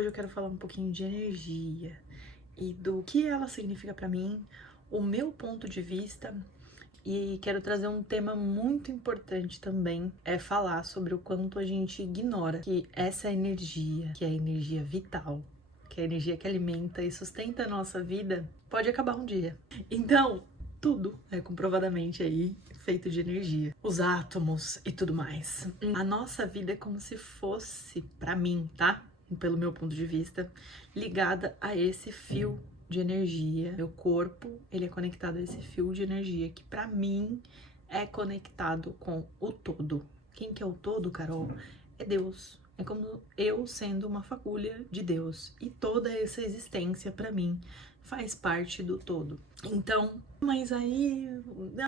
Hoje eu quero falar um pouquinho de energia e do que ela significa pra mim, o meu ponto de vista, e quero trazer um tema muito importante também, é falar sobre o quanto a gente ignora que essa energia, que é a energia vital, que é a energia que alimenta e sustenta a nossa vida, pode acabar um dia. Então, tudo é comprovadamente aí feito de energia. Os átomos e tudo mais. A nossa vida é como se fosse, pra mim, tá? Pelo meu ponto de vista, ligada a esse fio de energia. Meu corpo, ele é conectado a esse fio de energia que pra mim é conectado com o todo. Quem que é o todo, Carol? É Deus. É como eu sendo uma fagulha de Deus. E toda essa existência pra mim faz parte do todo. Então, mas aí,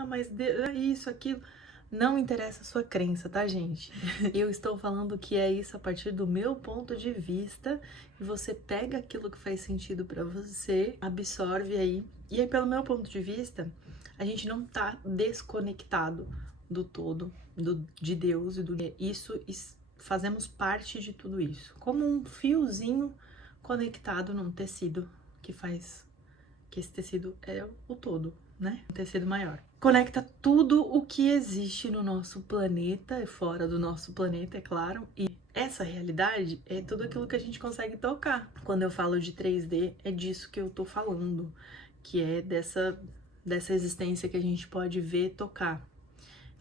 mas isso, aquilo, não interessa a sua crença, tá, gente? Eu estou falando que é isso a partir do meu ponto de vista, e você pega aquilo que faz sentido pra você, absorve aí. E aí, pelo meu ponto de vista, a gente não tá desconectado do todo, de Deus e do isso, fazemos parte de tudo isso, como um fiozinho conectado num tecido que faz que esse tecido é o todo, né? Um tecido maior. Conecta tudo o que existe no nosso planeta e fora do nosso planeta, é claro. E essa realidade é tudo aquilo que a gente consegue tocar. Quando eu falo de 3D, é disso que eu tô falando, que é dessa existência que a gente pode ver, tocar.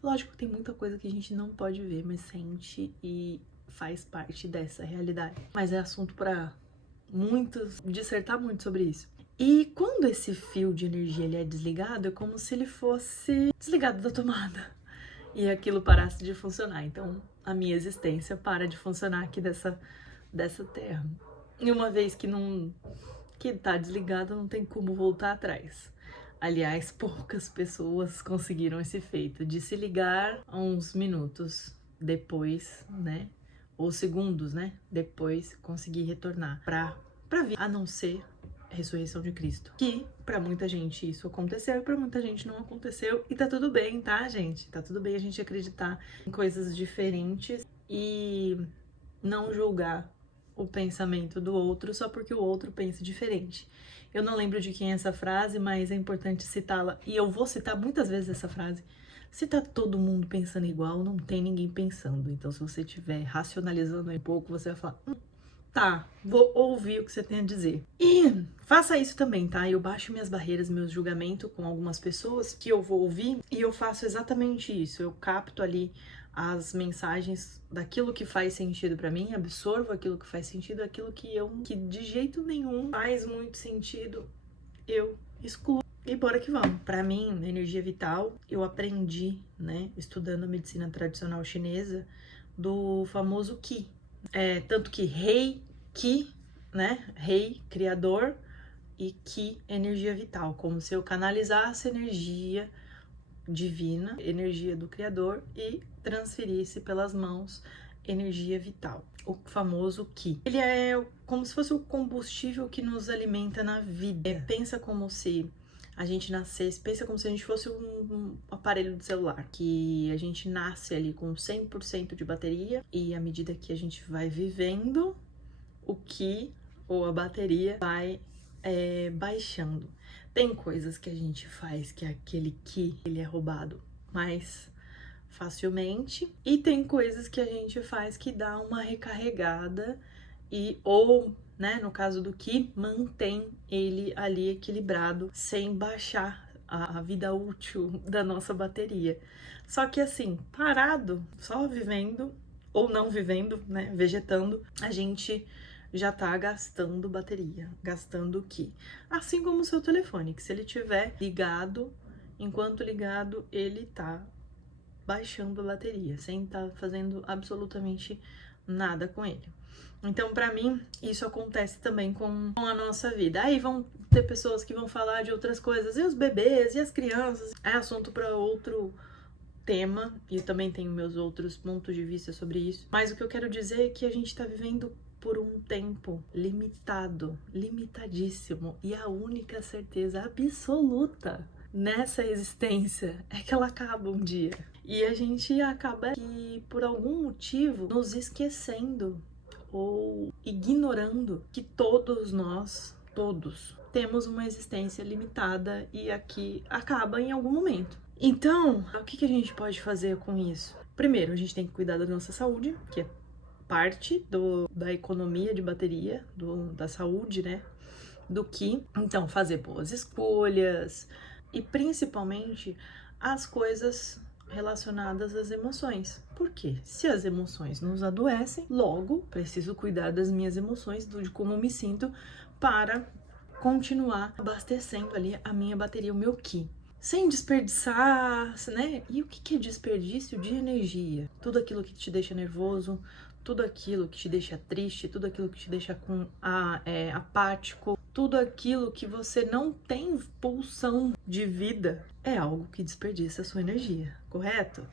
Lógico que tem muita coisa que a gente não pode ver, mas sente e faz parte dessa realidade. Mas é assunto para muitos, dissertar muito sobre isso. E quando esse fio de energia ele é desligado, é como se ele fosse desligado da tomada e aquilo parasse de funcionar. Então, a minha existência para de funcionar aqui dessa terra. E uma vez que tá desligado, não tem como voltar atrás. Aliás, poucas pessoas conseguiram esse feito de se ligar uns minutos depois, né? Ou segundos, né? Depois conseguir retornar pra vir, a não ser a ressurreição de Cristo. Que pra muita gente isso aconteceu e pra muita gente não aconteceu. E tá tudo bem, tá, gente? Tá tudo bem a gente acreditar em coisas diferentes e não julgar o pensamento do outro só porque o outro pensa diferente. Eu não lembro de quem é essa frase, mas é importante citá-la. E eu vou citar muitas vezes essa frase. Se tá todo mundo pensando igual, não tem ninguém pensando. Então, se você estiver racionalizando um pouco, você vai falar: tá, vou ouvir o que você tem a dizer. E faça isso também, tá? Eu baixo minhas barreiras, meus julgamentos com algumas pessoas que eu vou ouvir e eu faço exatamente isso. Eu capto ali as mensagens daquilo que faz sentido pra mim, absorvo aquilo que faz sentido, aquilo que de jeito nenhum faz muito sentido, eu excluo. E bora que vamos. Pra mim, energia vital, eu aprendi, né, estudando a medicina tradicional chinesa, do famoso Qi. Tanto que Rei, Qi, né, Rei, criador, e Qi, energia vital, como se eu canalizasse energia divina, energia do criador, e transferisse pelas mãos energia vital, o famoso Qi. Ele é como se fosse o combustível que nos alimenta na vida. Pensa como se a gente nascesse, pensa como se a gente fosse um aparelho de celular, que a gente nasce ali com 100% de bateria e à medida que a gente vai vivendo, o Qi ou a bateria vai baixando. Tem coisas que a gente faz que aquele Qi ele é roubado mais facilmente e tem coisas que a gente faz que dá uma recarregada ou, né, no caso do Qi, mantém ele ali equilibrado sem baixar a vida útil da nossa bateria. Só que assim, parado, só vivendo ou não vivendo, né, vegetando, a gente já tá gastando bateria, gastando o Qi. Assim como o seu telefone, que se ele tiver ligado, enquanto ligado, ele tá baixando a bateria, sem estar fazendo absolutamente nada com ele. Então, pra mim, isso acontece também com a nossa vida. Aí vão ter pessoas que vão falar de outras coisas, e os bebês, e as crianças. É assunto para outro tema, e eu também tenho meus outros pontos de vista sobre isso. Mas o que eu quero dizer é que a gente tá vivendo por um tempo limitado, limitadíssimo, e a única certeza absoluta nessa existência é que ela acaba um dia. E a gente acaba que, por algum motivo, nos esquecendo ou ignorando que todos nós, todos, temos uma existência limitada e aqui acaba em algum momento. Então, o que a gente pode fazer com isso? Primeiro, a gente tem que cuidar da nossa saúde, que é parte da economia de bateria, da saúde, né? Do que, então, fazer boas escolhas e principalmente as coisas relacionadas às emoções. Por quê? Se as emoções nos adoecem, logo preciso cuidar das minhas emoções, de como me sinto, para continuar abastecendo ali a minha bateria, o meu Ki. Sem desperdiçar, né? E o que é desperdício de energia? Tudo aquilo que te deixa nervoso, tudo aquilo que te deixa triste, tudo aquilo que te deixa apático, tudo aquilo que você não tem pulsão de vida, é algo que desperdiça a sua energia, correto?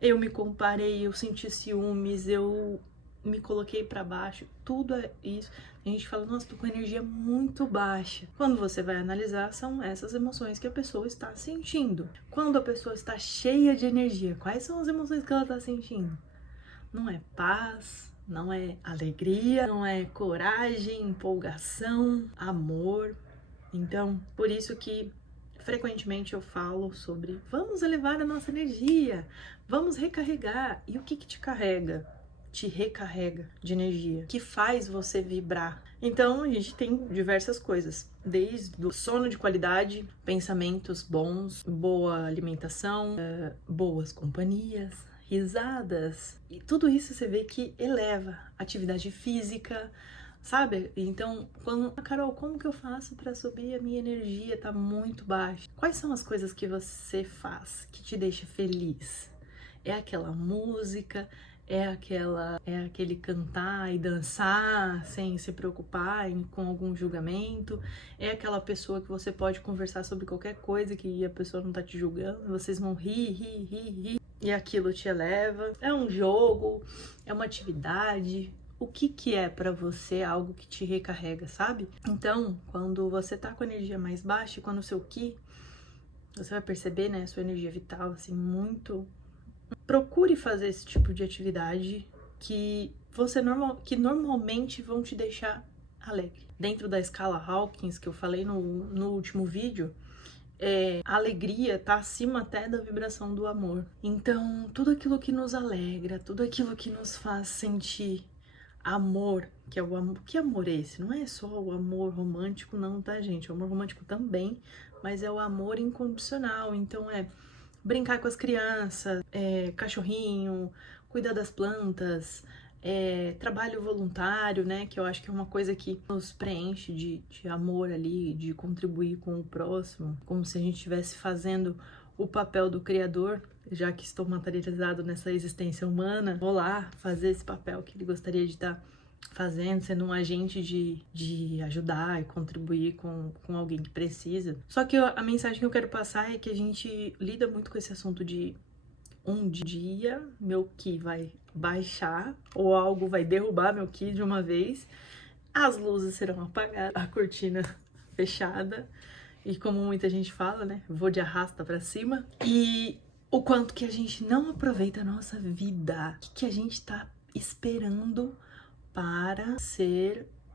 Eu me comparei, eu senti ciúmes, eu me coloquei para baixo, tudo é isso. A gente fala, nossa, tô com energia muito baixa. Quando você vai analisar, são essas emoções que a pessoa está sentindo. Quando a pessoa está cheia de energia, quais são as emoções que ela está sentindo? Não é paz, não é alegria, não é coragem, empolgação, amor. Então, por isso que frequentemente eu falo sobre vamos elevar a nossa energia, vamos recarregar. E o que te carrega? Te recarrega de energia, que faz você vibrar. Então, a gente tem diversas coisas, desde o sono de qualidade, pensamentos bons, boa alimentação, boas companhias, risadas, e tudo isso você vê que eleva atividade física, sabe? Então, Carol, como que eu faço para subir a minha energia? Tá muito baixa. Quais são as coisas que você faz que te deixa feliz? É aquela música, é aquele cantar e dançar sem se preocupar com algum julgamento, é aquela pessoa que você pode conversar sobre qualquer coisa que a pessoa não tá te julgando, vocês vão rir e aquilo te eleva. É um jogo, é uma atividade. O que é pra você algo que te recarrega, sabe? Então, quando você tá com a energia mais baixa, quando o seu Ki, você vai perceber, né, sua energia vital, assim, muito. Procure fazer esse tipo de atividade que normalmente vão te deixar alegre. Dentro da escala Hawkins, que eu falei no último vídeo, a alegria tá acima até da vibração do amor. Então, tudo aquilo que nos alegra, tudo aquilo que nos faz sentir amor, que é o amor. Que amor é esse? Não é só o amor romântico, não, tá, gente? O amor romântico também, mas é o amor incondicional. Então, brincar com as crianças, cachorrinho, cuidar das plantas, trabalho voluntário, né? Que eu acho que é uma coisa que nos preenche de amor ali, de contribuir com o próximo, como se a gente estivesse fazendo o papel do Criador, já que estou materializado nessa existência humana, vou lá fazer esse papel que ele gostaria de estar fazendo, sendo um agente de ajudar e contribuir com alguém que precisa. Só que a mensagem que eu quero passar é que a gente lida muito com esse assunto de um dia meu Ki vai baixar ou algo vai derrubar meu Ki de uma vez, as luzes serão apagadas, a cortina fechada e como muita gente fala, né, vou de arrasta pra cima, e o quanto que a gente não aproveita a nossa vida, o que a gente tá esperando para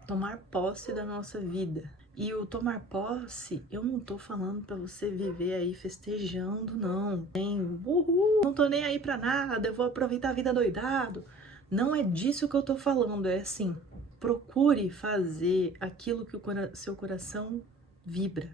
tomar posse da nossa vida. E o tomar posse, eu não tô falando pra você viver aí festejando, não. Nem uhul, não tô nem aí pra nada, eu vou aproveitar a vida doidado. Não é disso que eu tô falando, é assim, procure fazer aquilo que seu coração vibra.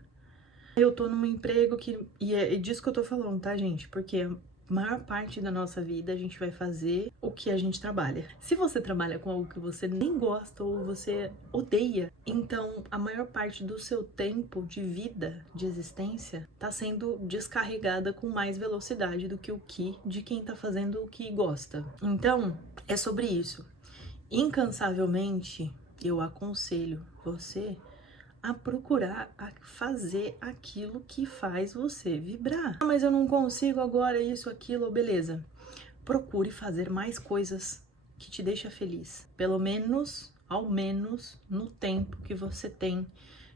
Eu tô num emprego e é disso que eu tô falando, tá, gente? Porque maior parte da nossa vida a gente vai fazer o que a gente trabalha. Se você trabalha com algo que você nem gosta ou você odeia, então a maior parte do seu tempo de vida, de existência, tá sendo descarregada com mais velocidade do que o Ki de quem tá fazendo o que gosta. Então, é sobre isso. Incansavelmente, eu aconselho você a procurar fazer aquilo que faz você vibrar. Ah, mas eu não consigo agora isso, aquilo, beleza. Procure fazer mais coisas que te deixam feliz. Pelo menos, ao menos, no tempo que você tem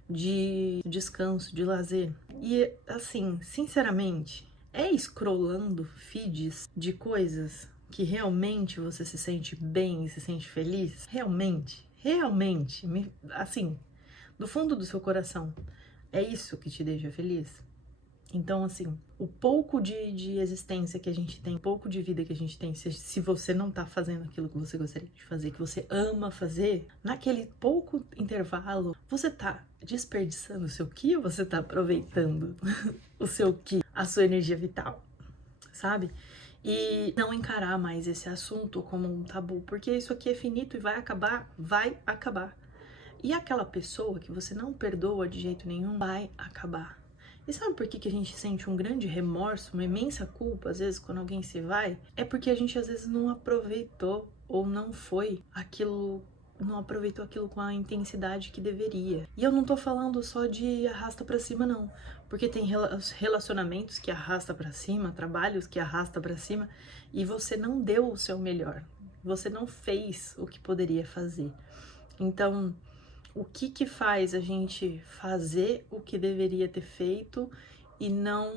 de descanso, de lazer. E assim, sinceramente, scrollando feeds de coisas que realmente você se sente bem e se sente feliz? Realmente, assim, do fundo do seu coração, é isso que te deixa feliz? Então, assim, o pouco de existência que a gente tem, o pouco de vida que a gente tem, se você não tá fazendo aquilo que você gostaria de fazer, que você ama fazer, naquele pouco intervalo, você tá desperdiçando o seu ki ou você tá aproveitando o seu ki, a sua energia vital, sabe? E não encarar mais esse assunto como um tabu, porque isso aqui é finito e vai acabar, vai acabar. E aquela pessoa que você não perdoa de jeito nenhum vai acabar. E sabe por que a gente sente um grande remorso, uma imensa culpa, às vezes, quando alguém se vai? É porque a gente, às vezes, não aproveitou ou não foi aquilo, não aproveitou aquilo com a intensidade que deveria. E eu não tô falando só de arrasta pra cima, não. Porque tem relacionamentos que arrasta pra cima, trabalhos que arrasta pra cima, e você não deu o seu melhor. Você não fez o que poderia fazer. Então, o que faz a gente fazer o que deveria ter feito e não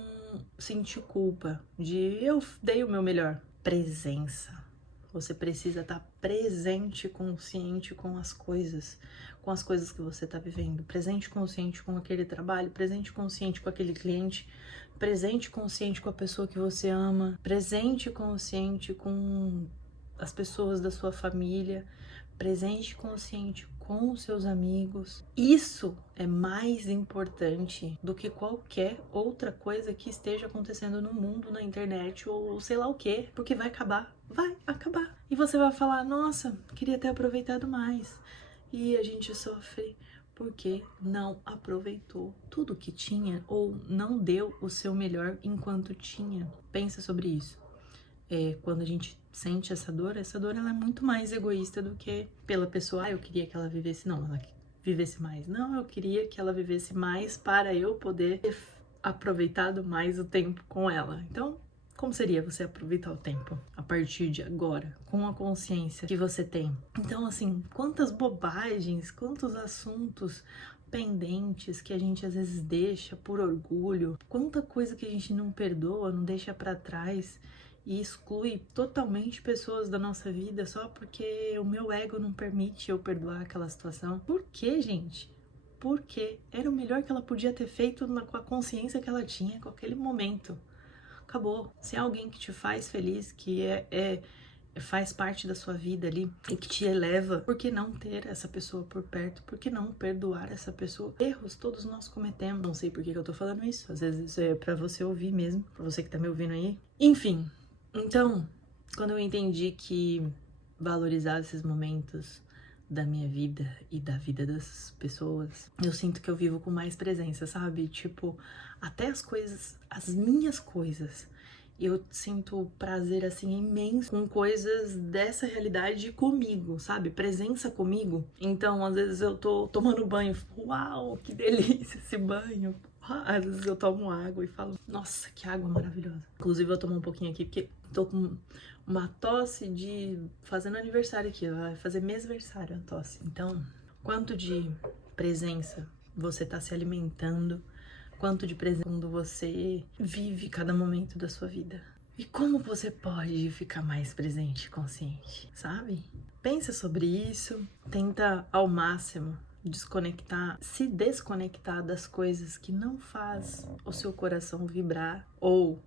sentir culpa de eu dei o meu melhor? Presença. Você precisa estar presente, consciente com as coisas que você está vivendo. Presente, consciente com aquele trabalho, presente, consciente com aquele cliente, presente, consciente com a pessoa que você ama, presente, consciente com as pessoas da sua família, presente, consciente com os seus amigos. Isso é mais importante do que qualquer outra coisa que esteja acontecendo no mundo, na internet ou sei lá o que, porque vai acabar, e você vai falar, nossa, queria ter aproveitado mais. E a gente sofre porque não aproveitou tudo que tinha ou não deu o seu melhor enquanto tinha. Pensa sobre isso. Quando a gente sente essa dor ela é muito mais egoísta do que pela pessoa, eu queria que ela vivesse, não, ela vivesse mais. Não, eu queria que ela vivesse mais para eu poder ter aproveitado mais o tempo com ela. Então, como seria você aproveitar o tempo a partir de agora, com a consciência que você tem? Então, assim, quantas bobagens, quantos assuntos pendentes que a gente às vezes deixa por orgulho, quanta coisa que a gente não perdoa, não deixa para trás e exclui totalmente pessoas da nossa vida só porque o meu ego não permite eu perdoar aquela situação. Por que, gente? Porque era o melhor que ela podia ter feito com a consciência que ela tinha com aquele momento. Acabou. Se é alguém que te faz feliz, que faz parte da sua vida ali e que te eleva, por que não ter essa pessoa por perto? Por que não perdoar essa pessoa? Erros todos nós cometemos. Não sei por que eu tô falando isso. Às vezes isso é pra você ouvir mesmo, pra você que tá me ouvindo aí. Enfim, então, quando eu entendi que valorizar esses momentos da minha vida e da vida das pessoas, eu sinto que eu vivo com mais presença, sabe? Tipo, até as coisas, as minhas coisas, eu sinto prazer, assim, imenso com coisas dessa realidade comigo, sabe? Presença comigo. Então, às vezes eu tô tomando banho, uau, que delícia esse banho. Às vezes eu tomo água e falo, nossa, que água maravilhosa. Inclusive eu tomo um pouquinho aqui, porque tô com uma tosse de fazendo aniversário aqui, vai fazer mêsversário a tosse. Então, quanto de presença você tá se alimentando, quanto de presença quando você vive cada momento da sua vida. E como você pode ficar mais presente e consciente, sabe? Pensa sobre isso, tenta ao máximo desconectar, se desconectar das coisas que não faz o seu coração vibrar ou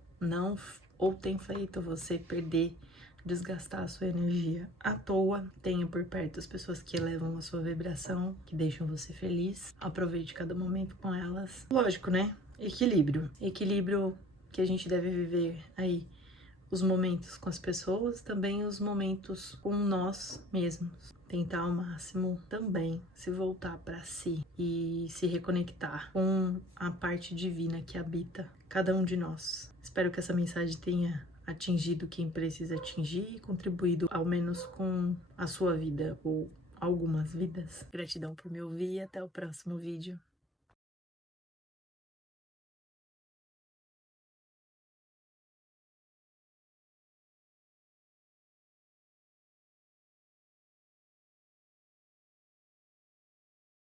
tem feito você perder, desgastar a sua energia à toa. Tenha por perto as pessoas que elevam a sua vibração, que deixam você feliz. Aproveite cada momento com elas. Lógico, né? Equilíbrio que a gente deve viver aí. Os momentos com as pessoas, também os momentos com nós mesmos. Tentar ao máximo também se voltar para si e se reconectar com a parte divina que habita cada um de nós. Espero que essa mensagem tenha atingido quem precisa atingir e contribuído ao menos com a sua vida ou algumas vidas. Gratidão por me ouvir e até o próximo vídeo.